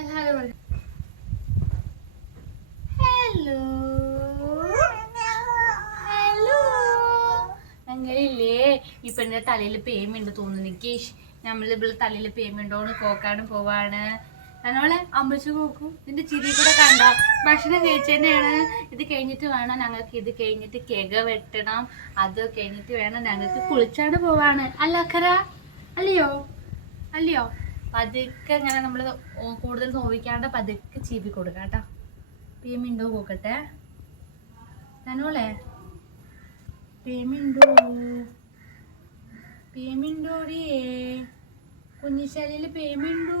Hello hello ഞങ്ങളില്ലേ പെണ്ണിന്റെ തലയിൽ പേമുണ്ട് തോന്നുന്നു. എനിക്ക് നമ്മൾ ഇവിടെ തലയിൽ പേമുണ്ടോന്ന് കോക്കാണ് പോവാണ്. നമ്മളെ അമ്മച്ചു നോക്കും ഇതിന്റെ ചിരി കൂടെ കണ്ട? ഭക്ഷണം കഴിച്ചതന്നെയാണ് ഇത് കഴിഞ്ഞിട്ട് വേണം ഞങ്ങൾക്ക് ഇത് കഴിഞ്ഞിട്ട് കെക വെട്ടണം. അത് കഴിഞ്ഞിട്ട് വേണം ഞങ്ങൾക്ക് കുളിച്ചാണ് പോവാണ്. അല്ല അക്കര? അല്ലയോ? അല്ലയോ? പതുക്കെ ഇങ്ങനെ നമ്മൾ കൂടുതൽ നോവിക്കാണ്ട് പതുക്കെ ചീപ്പി കൊടുക്കാം കേട്ടോ. പേമുണ്ടോ നോക്കട്ടെ. തനോളെ പേമിണ്ടോ പേമുണ്ടോടിയേ കുഞ്ഞിശാലിയിൽ പേമിണ്ടോ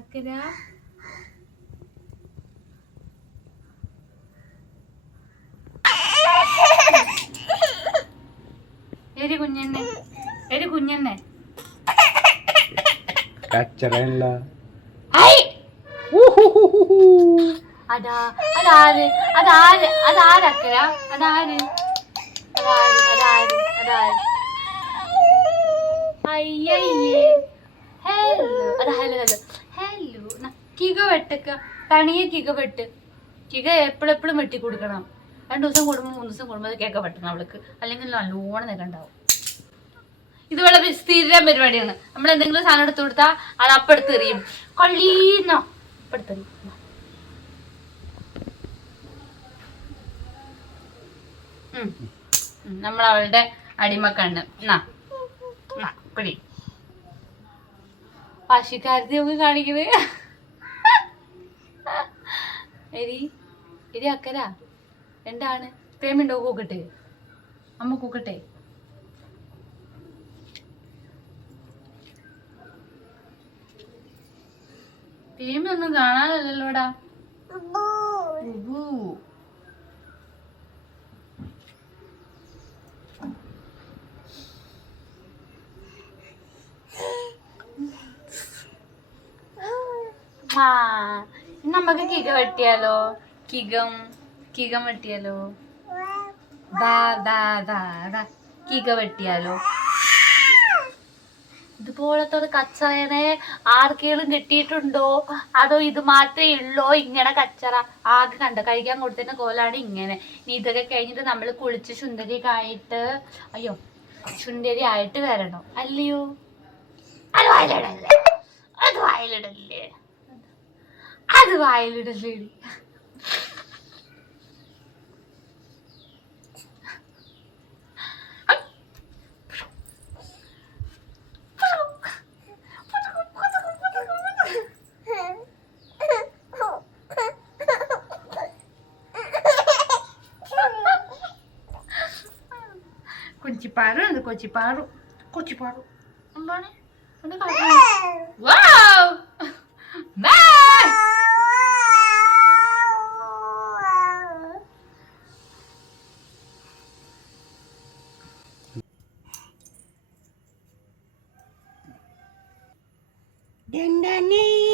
അക്കര? എരി കുഞ്ഞെന്നെ എരി കുഞ്ഞെന്നെ കച്ചറയല്ല. അതാ അതാര് അതാര് അതാരക്കര അതാര്? അതാര് അതാര് അതാര്? അയ്യയ്യേ. ഹലോ അതാ ഹലോ ഹലോ ഹലോ കിക വെട്ടക്ക. തണിയെ കിക വെട്ട്. കിക എപ്പോഴെപ്പോഴും വെട്ടി കൊടുക്കണം രണ്ട് ദിവസം കൂടുമ്പോൾ മൂന്ന് ദിവസം കൂടുമ്പോൾ അത് കേക്ക വെട്ടണം അവൾക്ക്. അല്ലെങ്കിൽ നല്ലോണം നിൽക്കണ്ടാവും ഇത് വളരെ സ്ഥിരം പരിപാടിയാണ്. നമ്മൾ എന്തെങ്കിലും സാധനം എടുത്തു കൊടുത്താൽ അത് അപ്പം എടുത്ത് എറിയും. കൊള്ളീന്നോ. അപ്പം എടുത്തെറിയും ഉം. ഉം, നമ്മൾ അവളുടെ അടിമക്കണ്ണ് എന്നാ കുടി. വാശിക്കാരത്തെ ഒക്കെ കാണിക്കുന്നത് എരി എരി അക്കര. എന്താണ്? പേമെന്റ് കൂക്കട്ടെ. അമ്മ കൂക്കട്ടെ. പേയ്മെന്റ് ഒന്നും കാണാനല്ലല്ലോടാ ഇന്ന് നമുക്ക് കിക വെട്ടിയാലോ? കികം. കികം വെട്ടിയാലോ? ദാ ദാ ദാ ദാ. കിക വെട്ടിയാലോ? ഇതുപോലത്തെ ഒരു കച്ചറേനെ ആർക്കെങ്കിലും കിട്ടിയിട്ടുണ്ടോ? അതോ ഇത് മാത്രമേ ഉള്ളോ? ഇങ്ങനെ കച്ചറ. ആകെ കണ്ട? കഴിക്കാൻ കൊടുത്തിരുന്ന കോലാണ് ഇങ്ങനെ. ഇനി ഇതൊക്കെ കഴിഞ്ഞിട്ട് നമ്മൾ കുളിച്ച് സുന്ദരിയൊക്കെ ആയിട്ട് അയ്യോ സുന്ദരി ആയിട്ട് വരണം. അല്ലയോ? അത് വായിലിടല്ലേ? അത് വായിലിടല്ലേ? അത് വായിലിടല്ലേ? పారు అది కొచ్చి పారు కొచ్చి పారు అంబానే వావ్ Dandani.